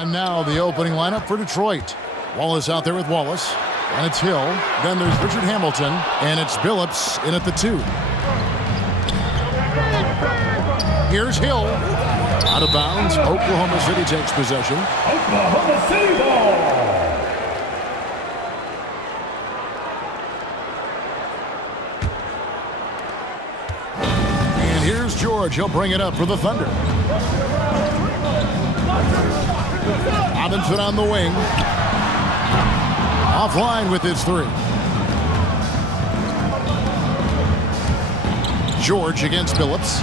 And now the opening lineup for Detroit. Wallace out there with Wallace. And it's Hill. Then there's Richard Hamilton. And it's Billups in at the 2. Here's Hill. Out of bounds. Oklahoma City takes possession. Oklahoma City ball. And here's George. He'll bring it up for the Thunder. Robinson on the wing. Offline with his 3. George against Billups.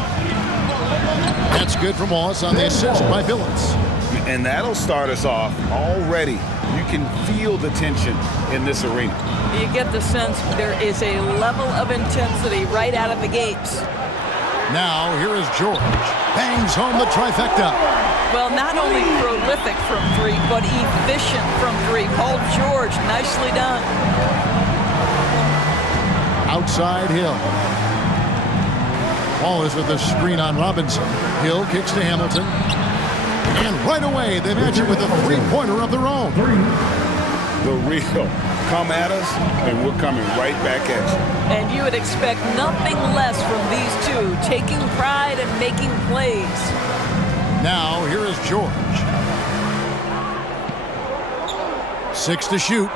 That's good from Wallace on the assist by Billups. And that'll start us off already. You can feel the tension in this arena. You get the sense there is a level of intensity right out of the gates. Now here is George. Bangs home the trifecta. Well, not only prolific from 3, but efficient from 3. Paul George, nicely done. Outside Hill. Wallace with a screen on Robinson. Hill kicks to Hamilton. And right away, they match it with a 3-pointer of their own. The real. Come at us, and we're coming right back at you. And you would expect nothing less from these two, taking pride and making plays. Now, here is George. 6 to shoot.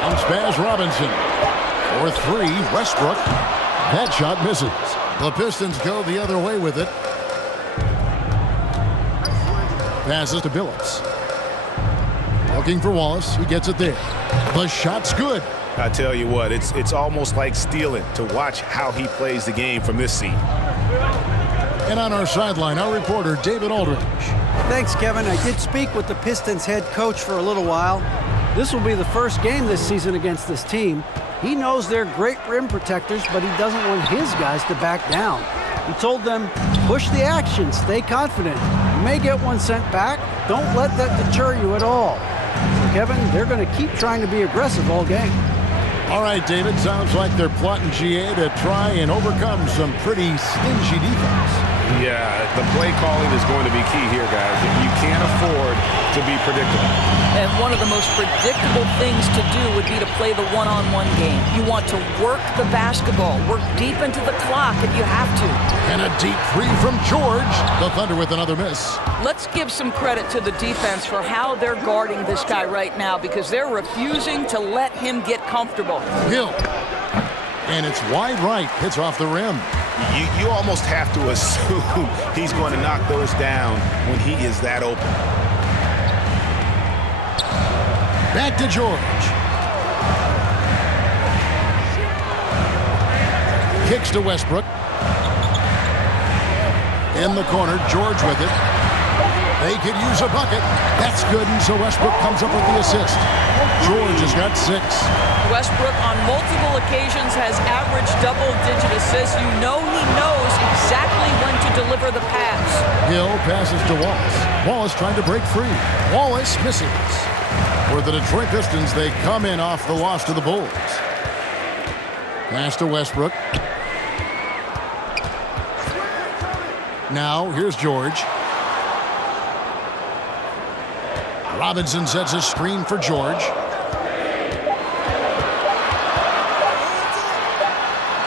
Bounce pass Robinson. For 3, Westbrook. That shot misses. The Pistons go the other way with it. Passes to Billups. Looking for Wallace. He gets it there. The shot's good. I tell you what, it's almost like stealing to watch how he plays the game from this seat. And on our sideline, our reporter, David Aldridge. Thanks, Kevin. I did speak with the Pistons head coach for a little while. This will be the first game this season against this team. He knows they're great rim protectors, but he doesn't want his guys to back down. He told them, push the action, stay confident. You may get one sent back. Don't let that deter you at all. So, Kevin, they're going to keep trying to be aggressive all game. All right, David, sounds like they're plotting GA to try and overcome some pretty stingy defense. Yeah, the play calling is going to be key here, guys. You can't afford to be predictable. And one of the most predictable things to do would be to play the one-on-one game. You want to work the basketball, work deep into the clock if you have to. And a deep 3 from George. The Thunder with another miss. Let's give some credit to the defense for how they're guarding this guy right now, because they're refusing to let him get comfortable. Hill. And it's wide right. Hits off the rim. You almost have to assume he's going to knock those down when he is that open. Back to George. Kicks to Westbrook. In the corner, George with it. They could use a bucket. That's good, and so Westbrook comes up with the assist. George has got 6. Westbrook on multiple occasions has averaged double-digit assists. You know he knows exactly when to deliver the pass. Hill passes to Wallace. Wallace trying to break free. Wallace misses. For the Detroit Pistons, they come in off the loss to the Bulls. Pass to Westbrook. Now, here's George. Robinson sets a screen for George.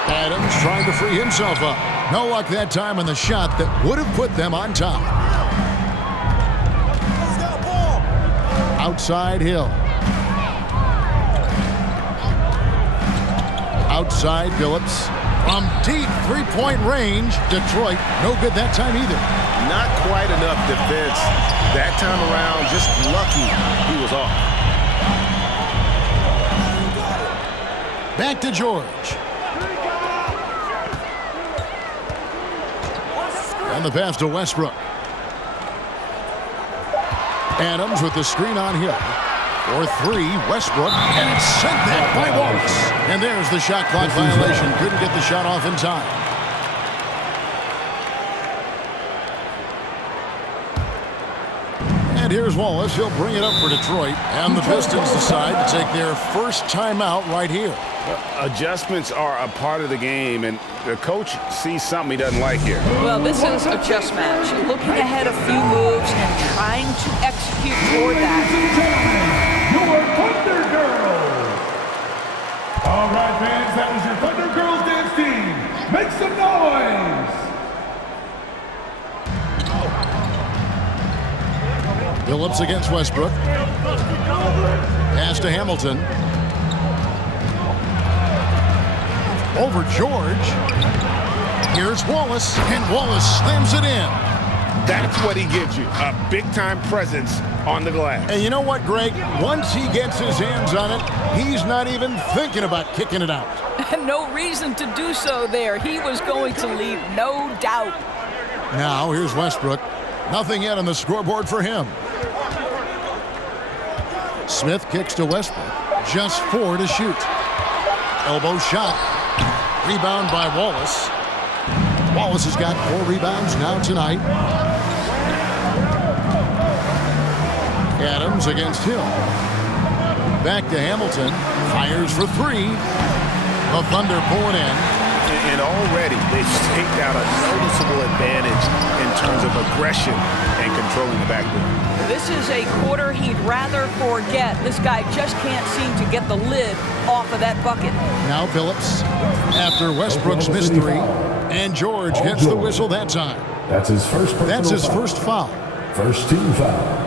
Adams trying to free himself up. No luck that time on the shot that would have put them on top. Outside Hill. Outside Billups. From deep 3-point range, Detroit, no good that time either. Not quite enough defense that time around. Just lucky he was off. Back to George. And the pass to Westbrook. Adams with the screen on Hill. For 3, Westbrook, and it's sent back by Wallace. And there's the shot clock violation. Couldn't get the shot off in time. And here's Wallace. He'll bring it up for Detroit. And the Pistons decide to take their first timeout right here. Adjustments are a part of the game, and the coach sees something he doesn't like here. Well, this is a chess match. Looking ahead a few moves and trying to execute toward that. Your Thunder Girls. All right, fans, that was your Thunder Girls dance team. Make some noise. Phillips against Westbrook. Pass to Hamilton. Over George. Here's Wallace, and Wallace slams it in. That's what he gives you, a big-time presence on the glass. And you know what, Greg? Once he gets his hands on it, he's not even thinking about kicking it out. No reason to do so there. He was going to leave, no doubt. Now, here's Westbrook. Nothing yet on the scoreboard for him. Smith kicks to Westbrook. Just 4 to shoot. Elbow shot. Rebound by Wallace. Wallace has got 4 rebounds now tonight. Adams against Hill. Back to Hamilton. Fires for 3. The Thunder pulling in. And already they've staked out a noticeable advantage in terms of aggression and controlling the backcourt. This is a quarter he'd rather forget. This guy just can't seem to get the lid off of that bucket. Now Phillips after Westbrook's missed 3. And George gets the whistle that time. That's his first personal That's his foul. first foul. First team foul.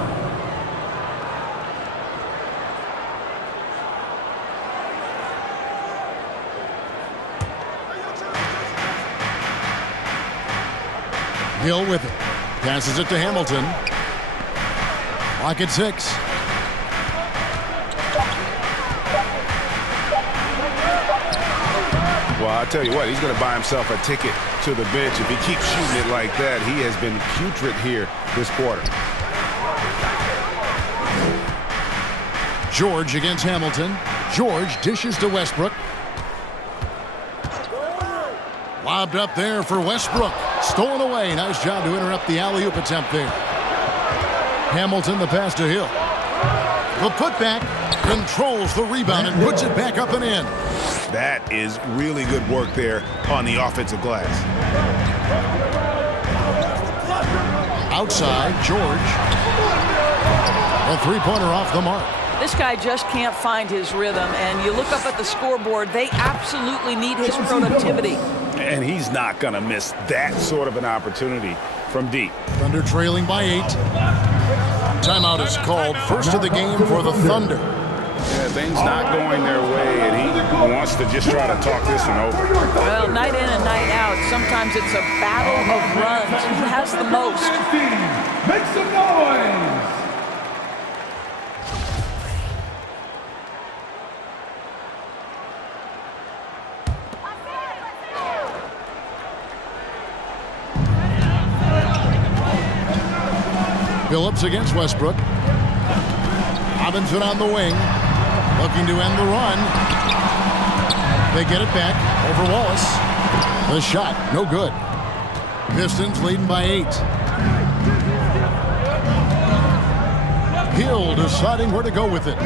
Hill with it. Passes it to Hamilton. Lock at 6. Well, I'll tell you what, he's going to buy himself a ticket to the bench. If he keeps shooting it like that, he has been putrid here this quarter. George against Hamilton. George dishes to Westbrook. Lobbed up there for Westbrook. Stolen away. Nice job to interrupt the alley-oop attempt there. Hamilton, the pass to Hill. The putback, controls the rebound and puts it back up and in. That is really good work there on the offensive glass. Outside, George. A three-pointer off the mark. This guy just can't find his rhythm, and you look up at the scoreboard, they absolutely need his productivity. And he's not going to miss that sort of an opportunity from deep. Thunder trailing by 8. Timeout is called. First of the game for the Thunder. Yeah, things not going their way, and he wants to just try to talk this one over. Well, night in and night out, sometimes it's a battle of runs. Who has the most? Make some noise. Phillips against Westbrook. Robinson on the wing. Looking to end the run. They get it back over Wallace. The shot, no good. Pistons leading by 8. Hill deciding where to go with it.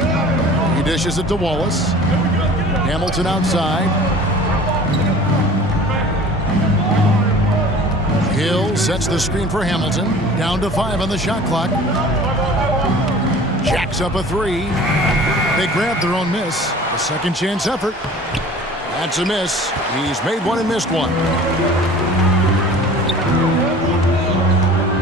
He dishes it to Wallace. Hamilton outside. Hill sets the screen for Hamilton. Down to 5 on the shot clock. Jacks up a 3. They grab their own miss. A second chance effort. That's a miss. He's made one and missed one.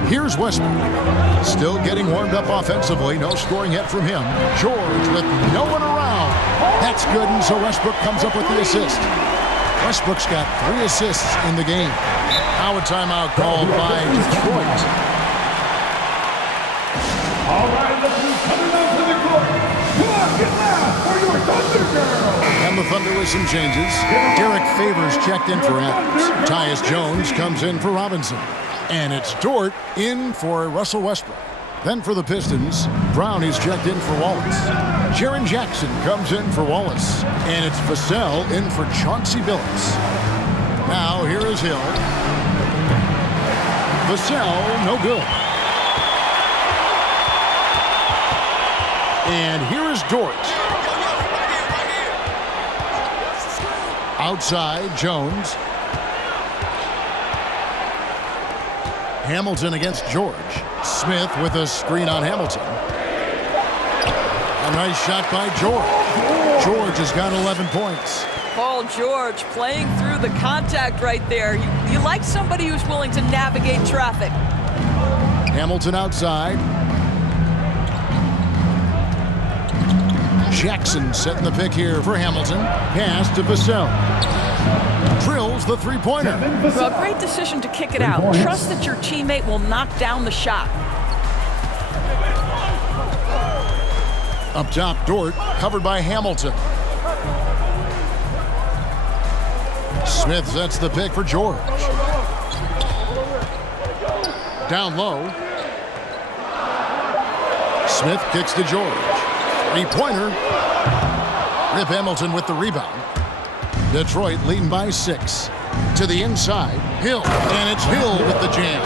Here's Westbrook. Still getting warmed up offensively. No scoring yet from him. George with no one around. That's good, and so Westbrook comes up with the assist. Westbrook's got 3 assists in the game. Now a timeout called by Detroit. All right, let's move coming out to the court. Come on, get loud for your Thunder Girls. And the Thunder with some changes. Derek Favors checked in for Adams. Tyus Jones comes in for Robinson. And it's Dort in for Russell Westbrook. Then for the Pistons, Brown is checked in for Wallace. Jaren Jackson comes in for Wallace. And it's Vassell in for Chauncey Billups. Now here is Hill. Vassell, no good. And here is Dort. Outside, Jones. Hamilton against George. Smith with a screen on Hamilton. A nice shot by George. George has got 11 points. Paul George playing through the contact right there. You like somebody who's willing to navigate traffic. Hamilton outside. Jackson setting the pick here for Hamilton. Pass to Vassell. Drills the three-pointer. Well, a great decision to kick it out. Trust that your teammate will knock down the shot. Up top, Dort, covered by Hamilton. Smith sets the pick for George. Down low. Smith kicks to George. Three-pointer. Rip Hamilton with the rebound. Detroit leading by 6. To the inside, Hill. And it's Hill with the jam.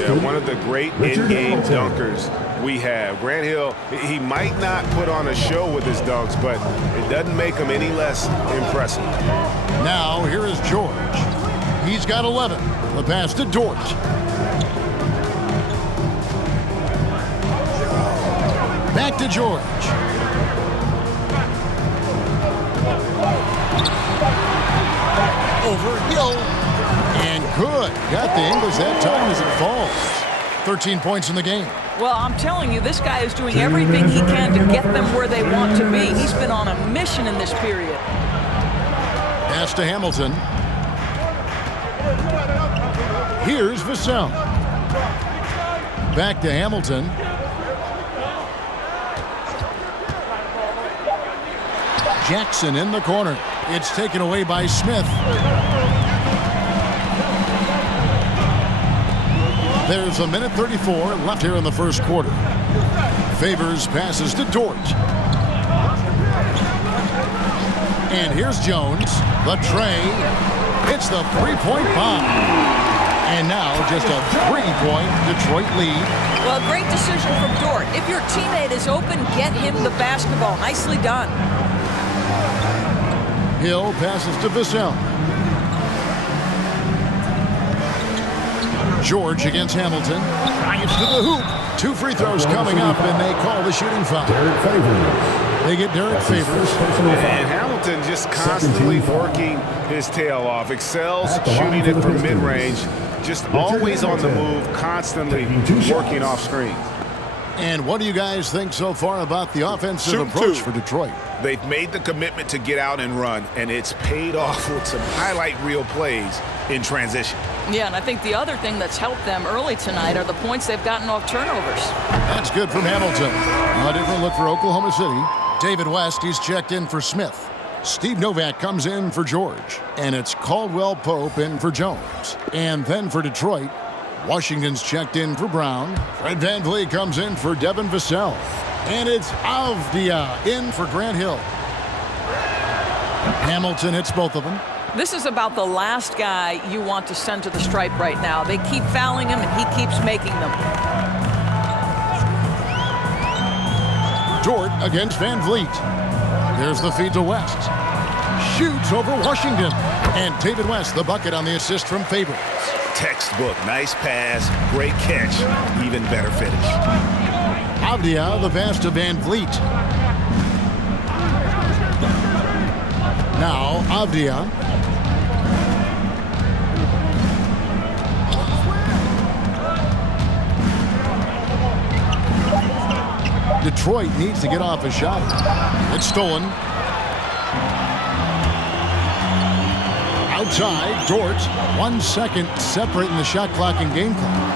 Yeah, one of the great in-game dunkers we have. Grant Hill, he might not put on a show with his dunks, but it doesn't make him any less impressive. Now, here is George. He's got 11. The pass to Dort. Back to George. Over Hill. And good. Got the Ingles that time as it falls. 13 points in the game. Well, I'm telling you, this guy is doing everything he can to get them where they want to be. He's been on a mission in this period. Pass to Hamilton. Here's Vassell. Back to Hamilton. Jackson in the corner. It's taken away by Smith. There's a minute 34 left here in the first quarter. Favors passes to Dort. And here's Jones. The tray. It's the three-point bomb. And now just a 3-point Detroit lead. Well, great decision from Dort. If your teammate is open, get him the basketball. Nicely done. Hill passes to Vassell. George against Hamilton. Drives to the hoop. 2 free throws coming up, and they call the shooting foul. They get Derek Favors. And Hamilton just constantly working his tail off. Excels shooting it from mid-range. Just always on the move, constantly working off screen. And what do you guys think so far about the offensive Shoot approach 2. for Detroit? They've made the commitment to get out and run, and it's paid off with some highlight reel plays in transition. Yeah, and I think the other thing that's helped them early tonight are the points they've gotten off turnovers. That's good from Hamilton. A different look for Oklahoma City. David West, he's checked in for Smith. Steve Novak comes in for George. And it's Caldwell Pope in for Jones. And then for Detroit, Washington's checked in for Brown. Fred VanVleet comes in for Devin Vassell. And it's Avdia in for Grant Hill. Hamilton hits both of them. This is about the last guy you want to send to the stripe right now. They keep fouling him, and he keeps making them. Dort against VanVleet. There's the feed to West. Shoots over Washington. And David West, the bucket on the assist from Favors. Textbook, nice pass, great catch, even better finish. Avdia, the pass to VanVleet. Now, Avdia. Detroit needs to get off a shot. It's stolen. Outside, Dort. 1 second separating the shot clock and game clock.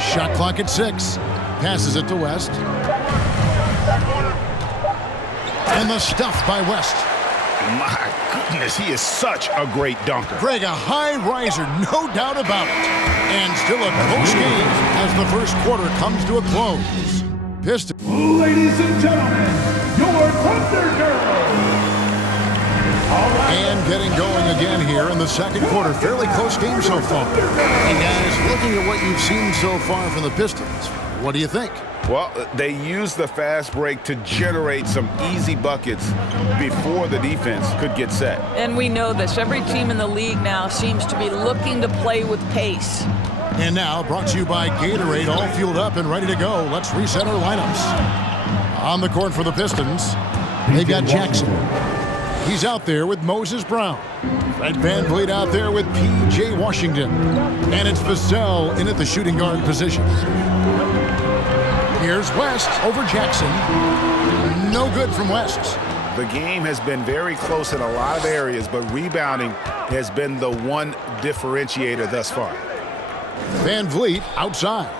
Shot clock at 6. Passes it to West. And the stuff by West. My goodness, he is such a great dunker. Greg, a high riser, no doubt about it. And still a close game as the first quarter comes to a close. Pistons. Ladies and gentlemen, your Thunder Girls. And getting going again here. here in the second quarter. Fairly close game so far. And guys, looking at what you've seen so far from the Pistons, what do you think? Well, they used the fast break to generate some easy buckets before the defense could get set. And we know this. Every team in the league now seems to be looking to play with pace. And now, brought to you by Gatorade, all fueled up and ready to go. Let's reset our lineups. On the court for the Pistons, they've got Jackson. He's out there with Moses Brown. Fred VanVleet out there with P.J. Washington. And it's Vassell in at the shooting guard position. Here's West over Jackson. No good from West. The game has been very close in a lot of areas, but rebounding has been the one differentiator thus far. VanVleet outside.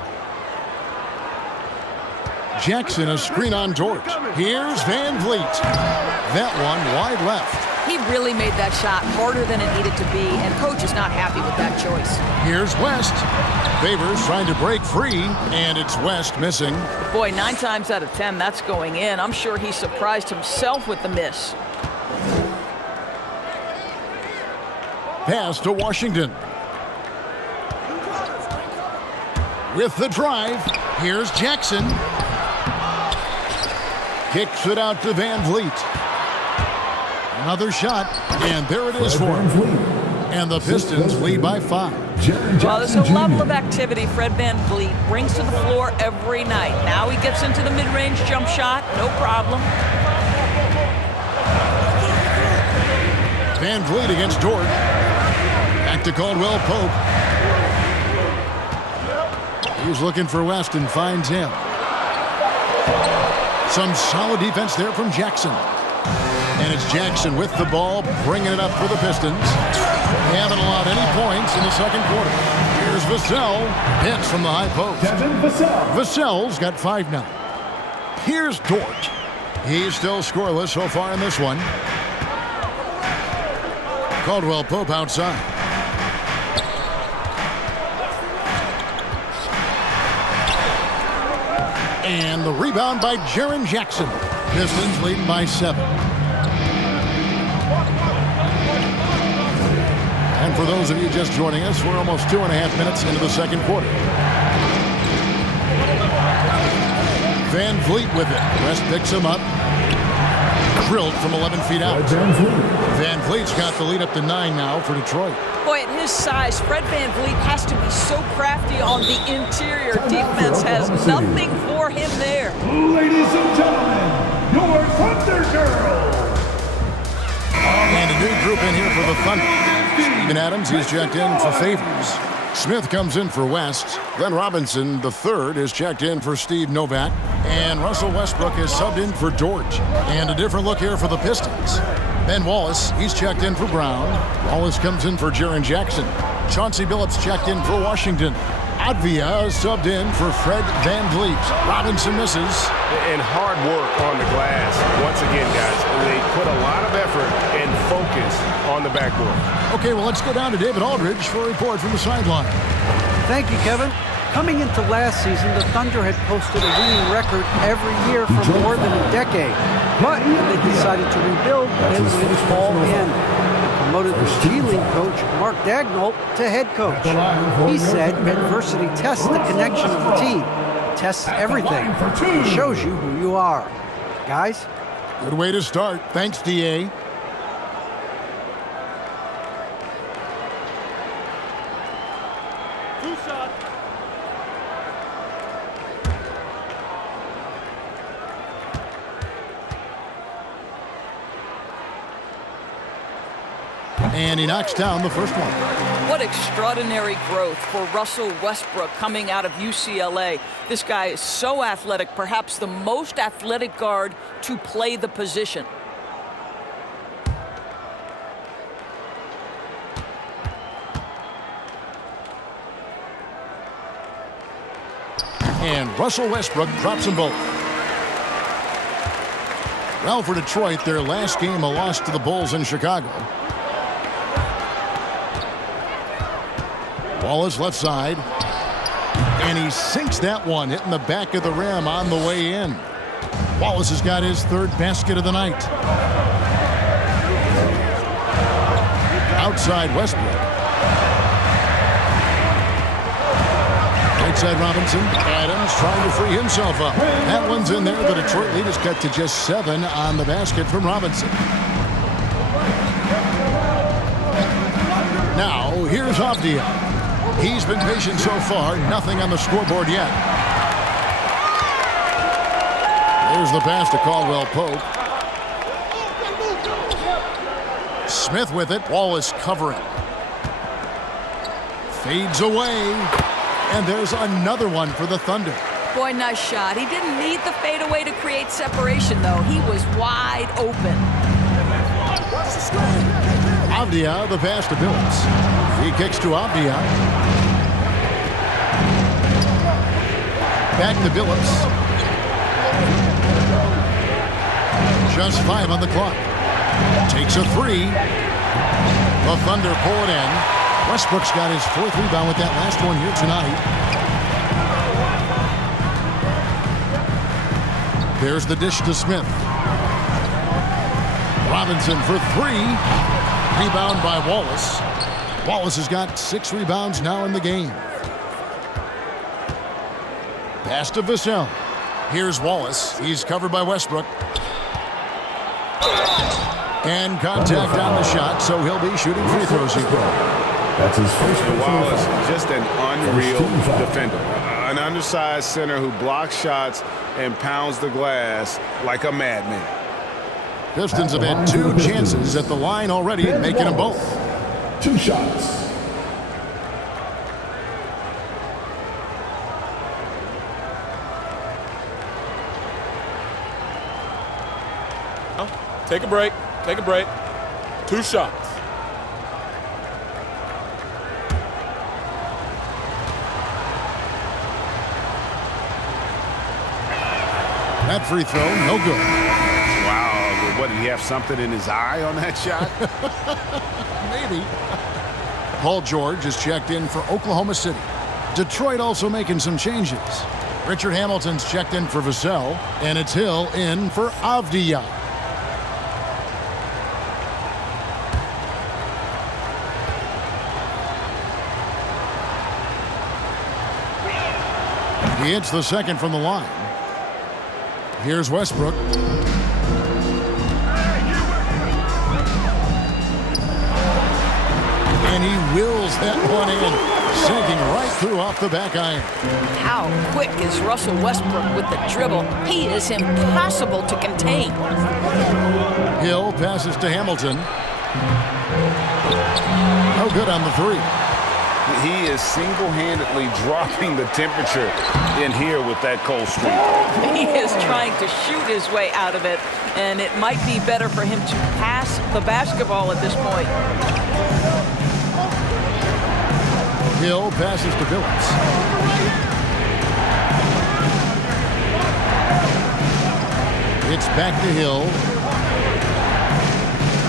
Jackson a screen on Dort. Here's VanVleet. That one wide left. He really made that shot harder than it needed to be, and coach is not happy with that choice. Here's West. Favors trying to break free, and it's West missing. Boy, 9 times out of 10, that's going in. I'm sure he surprised himself with the miss. Pass to Washington. With the drive, here's Jackson. Kicks it out to VanVleet. Another shot, and there it is for him. And the Pistons lead by 5. Well, there's a level of activity Fred VanVleet brings to the floor every night. Now he gets into the mid-range jump shot, no problem. VanVleet against Dort. Back to Caldwell Pope. He's looking for West and finds him. Some solid defense there from Jackson. And it's Jackson with the ball, bringing it up for the Pistons. They haven't allowed any points in the second quarter. Here's Vassell. Hits from the high post. Vassell's got 5 now. Here's Dort. He's still scoreless so far in this one. Caldwell Pope outside. And the rebound by Jaren Jackson. Pistons leading by 7. And for those of you just joining us, we're almost 2.5 minutes into the second quarter. VanVleet with it. West picks him up. Drilled from 11 feet out. VanVleet's got the lead up to 9 now for Detroit. Boy, at his size, Fred VanVleet has to be so crafty on the interior. Defense has nothing for him there. Ladies and gentlemen, your Thunder Girls. And a new group in here for the Thunder. Steven Adams, he's checked in for Favors. Smith comes in for West. Then Robinson, the third, is checked in for Steve Novak. And Russell Westbrook is subbed in for Dort. And a different look here for the Pistons. Ben Wallace, he's checked in for Brown. Wallace comes in for Jaren Jackson. Chauncey Billups checked in for Washington. Advia subbed in for Fred VanVleet. Robinson misses. And hard work on the glass. Once again, guys, they put a lot of effort and focus on the backboard. Okay, well, let's go down to David Aldridge for a report from the sideline. Thank you, Kevin. Coming into last season, the Thunder had posted a winning record every year for more than a decade. But when they decided to rebuild, they went all in. Promoted the G League coach, Mark Dagnall, to head coach. He said adversity tests the connection of the team. It tests everything. It shows you who you are. Guys? Good way to start. Thanks, D.A. And he knocks down the first one. What extraordinary growth for Russell Westbrook coming out of UCLA. This guy is so athletic, perhaps the most athletic guard to play the position. And Russell Westbrook drops them both. Well, for Detroit, their last game a loss to the Bulls in Chicago. Wallace left side. And he sinks that one, hitting the back of the rim on the way in. Wallace has got his third basket of the night. outside Westbrook. Right side Robinson. Adams trying to free himself up. That one's in there. The Detroit lead is cut to just 7 on the basket from Robinson. Now, here's Avdia. He's been patient so far. Nothing on the scoreboard yet. There's the pass to Caldwell Pope. Smith with it. Wallace covering. Fades away. And there's another one for the Thunder. Boy, nice shot. He didn't need the fadeaway to create separation, though. He was wide open. Avdia, the pass to Billups. He kicks to Avdia. Back to Billups. Just 5 on the clock. Takes a 3. The Thunder pull it in. Westbrook's got his 4th rebound with that last one here tonight. There's the dish to Smith. Robinson for 3. Rebound by Wallace. Wallace has got 6 rebounds now in the game. Pass to Vassell. Here's Wallace. He's covered by Westbrook. And contact on the shot, so he'll be shooting free throws here. That's his first. Wallace, just an unreal defender. An undersized center who blocks shots and pounds the glass like a madman. Pistons have had 2 chances at the line already, making them both. 2 shots. Take a break. Take a break. 2 shots. That free throw, no good. Wow, what, did he have something in his eye on that shot? Maybe. Paul George is checked in for Oklahoma City. Detroit also making some changes. Richard Hamilton's checked in for Vassell, and it's Hill in for Avdia. He hits the second from the line. Here's Westbrook. And he wills that one in, sinking right through off the back iron. How quick is Russell Westbrook with the dribble? He is impossible to contain. Hill passes to Hamilton. No good on the 3. He is single-handedly dropping the temperature in here with that cold streak. He is trying to shoot his way out of it, and it might be better for him to pass the basketball at this point. Hill passes to Billups. It's back to Hill.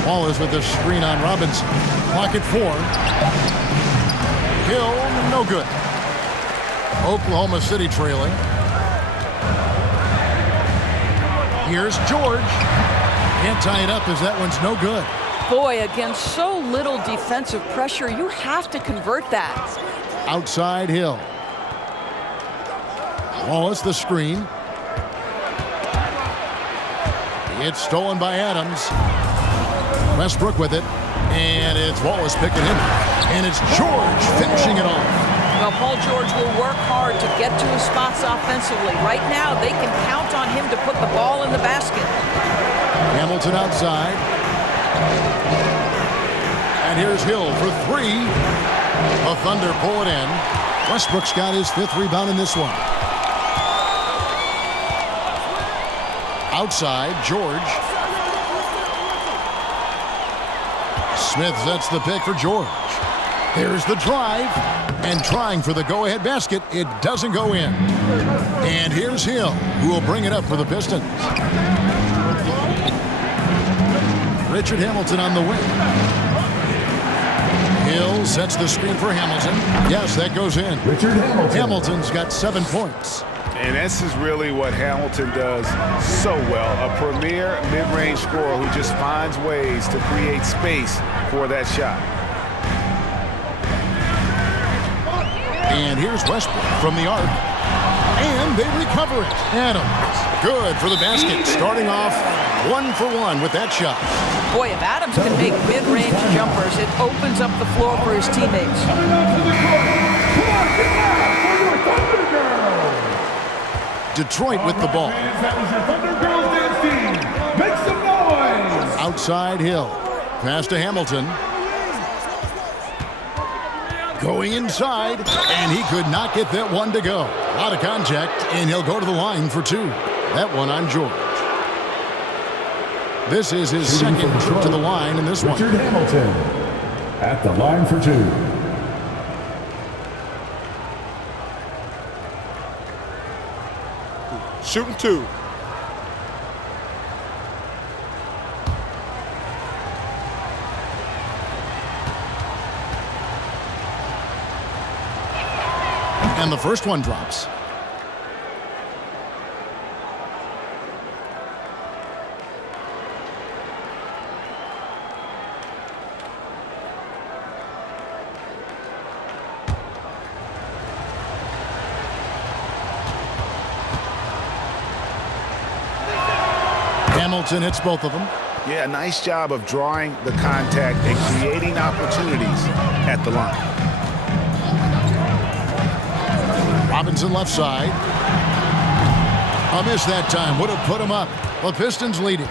Wallace with the screen on Robinson. Clock at 4. Hill, no good. Oklahoma City trailing. Here's George. Can't tie it up as that one's no good. Boy, against so little defensive pressure, you have to convert that. Outside Hill. Wallace the screen. It's stolen by Adams. Westbrook with it. And it's Wallace picking him. And it's George finishing it off. Well, Paul George will work hard to get to his spots offensively. Right now, they can count on him to put the ball in the basket. Hamilton outside. And here's Hill for 3. The Thunder pull it in. Westbrook's got his 5th rebound in this one. Outside, George. Smith sets the pick for George. There's the drive. And trying for the go-ahead basket. It doesn't go in. And here's Hill, who will bring it up for the Pistons. Richard Hamilton on the wing. Hill sets the screen for Hamilton. Yes, that goes in. Richard Hamilton. Hamilton's got 7 points. And this is really what Hamilton does so well. A premier mid-range scorer who just finds ways to create space for that shot. And here's Westbrook from the arc. And they recover it. Adams, good for the basket. Starting off 1 for 1 with that shot. Boy, if Adams can make mid-range jumpers, it opens up the floor for his teammates. Coming out to the court, come on, get loud for your Thunder Girls. Detroit with the ball. Fans, that was your Thunder Girls dance team. Make some noise. Outside Hill. Pass to Hamilton. Going inside, and he could not get that one to go. A lot of contact, and he'll go to the line for 2. That one on George. This is his second trip to the line in this one. Richard Hamilton at the line for 2. Shooting 2. And the first one drops. Hamilton hits both of them. Yeah, nice job of drawing the contact and creating opportunities at the line. Robinson left side. A miss that time. Would have put him up. The Pistons leading.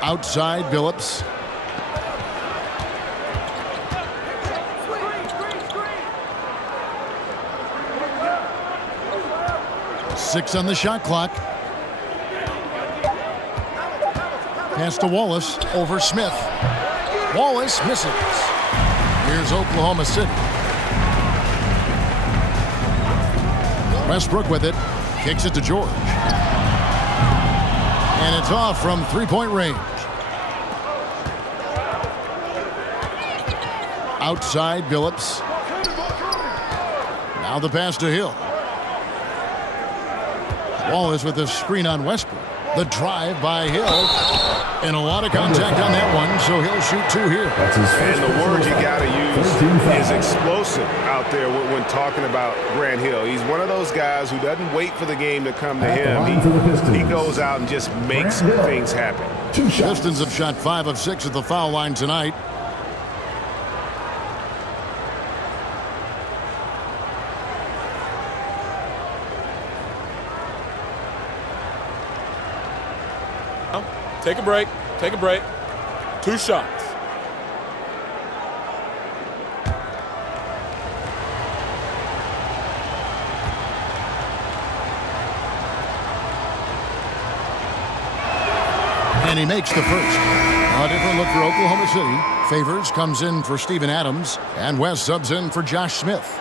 Outside Billups. Six on the shot clock. Pass to Wallace over Smith. Wallace misses. Here's Oklahoma City. Westbrook with it. Kicks it to George. And it's off from three-point range. Outside Billups. Now the pass to Hill. Wallace with the screen on Westbrook. The drive by Hill. And a lot of contact on that one, so he'll shoot 2 here. And the word you got to use is explosive out there when talking about Grant Hill. He's one of those guys who doesn't wait for the game to come to him. He goes out and just makes things happen. Pistons have shot 5 of 6 at the foul line tonight. Take a break. Take a break. 2 shots. And he makes the first. A different look for Oklahoma City. Favors comes in for Steven Adams. And West subs in for Josh Smith.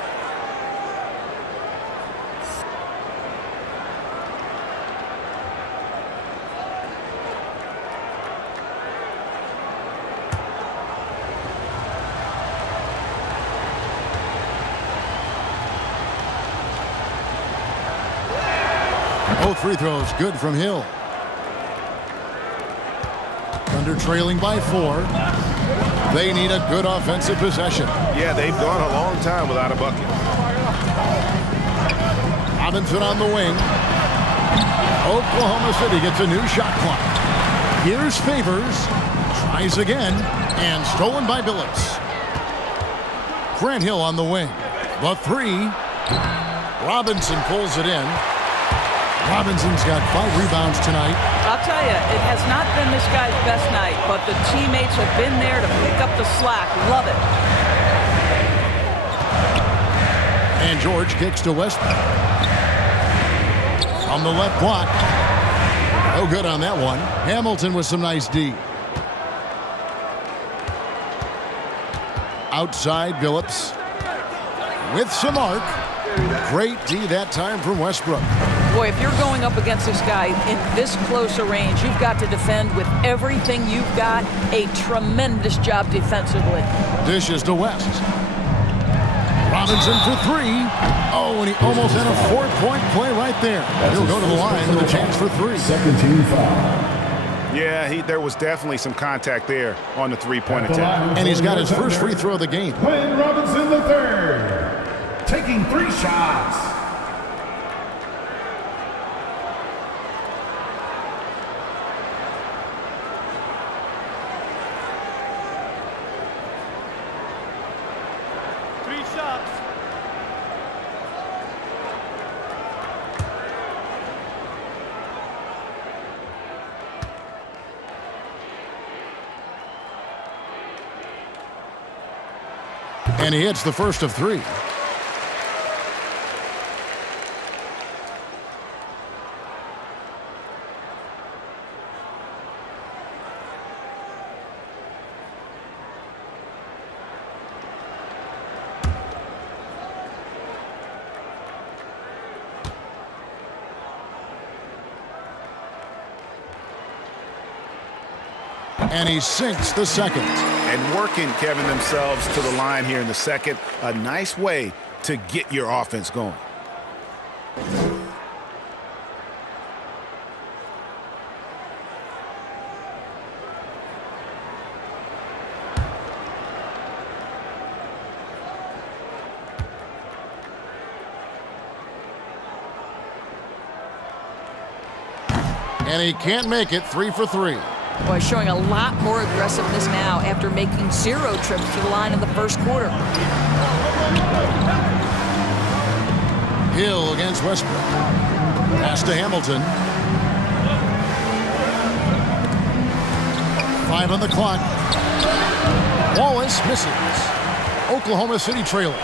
Both free throws good from Hill. Thunder trailing by 4. They need a good offensive possession. Yeah, they've gone a long time without a bucket. Robinson on the wing. Oklahoma City gets a new shot clock. Here's Favors. Tries again. And stolen by Billups. Grant Hill on the wing. The 3. Robinson pulls it in. Robinson's got 5 rebounds tonight. I'll tell you, it has not been this guy's best night, but the teammates have been there to pick up the slack. Love it. And George kicks to Westbrook. On the left block. No good on that one. Hamilton with some nice D. Outside Billups. With some arc. Great D that time from Westbrook. Boy, if you're going up against this guy in this close a range, you've got to defend with everything you've got. A tremendous job defensively. Dishes to West. Robinson for 3. Oh, and he almost had a 4-point play right there. He'll go to the line with a chance for 3. Second team foul. Yeah, there was definitely some contact there on the three-point attempt. And he's got his first free throw of the game. Wayne Robinson III, taking 3 shots. And he hits the first of 3. And he sinks the second. And working, Kevin, themselves to the line here in the second. A nice way to get your offense going. And he can't make it. 3 for 3. Boy, showing a lot more aggressiveness now after making 0 trips to the line in the first quarter. Hill against Westbrook. Pass to Hamilton. 5 on the clock. Wallace misses. Oklahoma City trailing.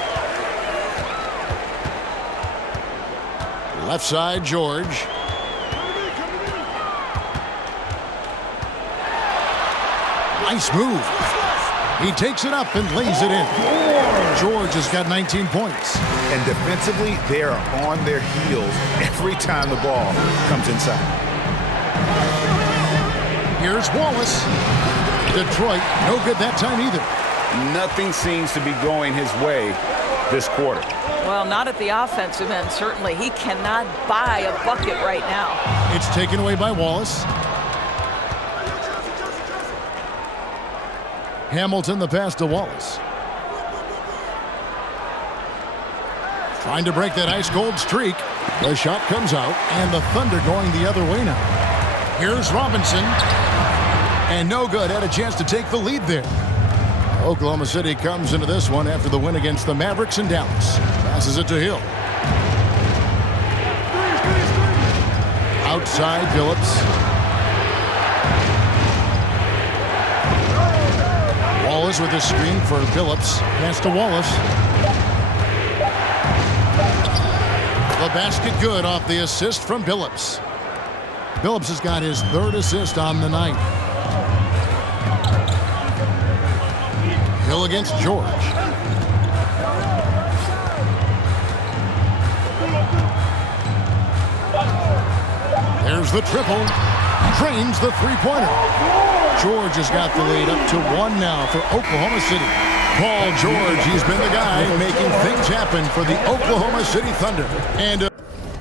Left side, George. Nice move. He takes it up and lays it in. George has got 19 points. And defensively, they are on their heels every time the ball comes inside. Here's Wallace. Detroit, no good that time either. Nothing seems to be going his way this quarter. Well, not at the offensive end, certainly. He cannot buy a bucket right now. It's taken away by Wallace. Hamilton, the pass to Wallace. Trying to break that ice-cold streak. The shot comes out, and the Thunder going the other way now. Here's Robinson. And no good. Had a chance to take the lead there. Oklahoma City comes into this one after the win against the Mavericks in Dallas. Passes it to Hill. Outside, Phillips. Wallace with his screen for Phillips. Pass to Wallace. The basket good off the assist from Phillips. Phillips has got his 3rd assist on the night. Hill against George. There's the triple. Drains the three-pointer. George has got the lead up to 1 now for Oklahoma City. Paul George, he's been the guy making things happen for the Oklahoma City Thunder. And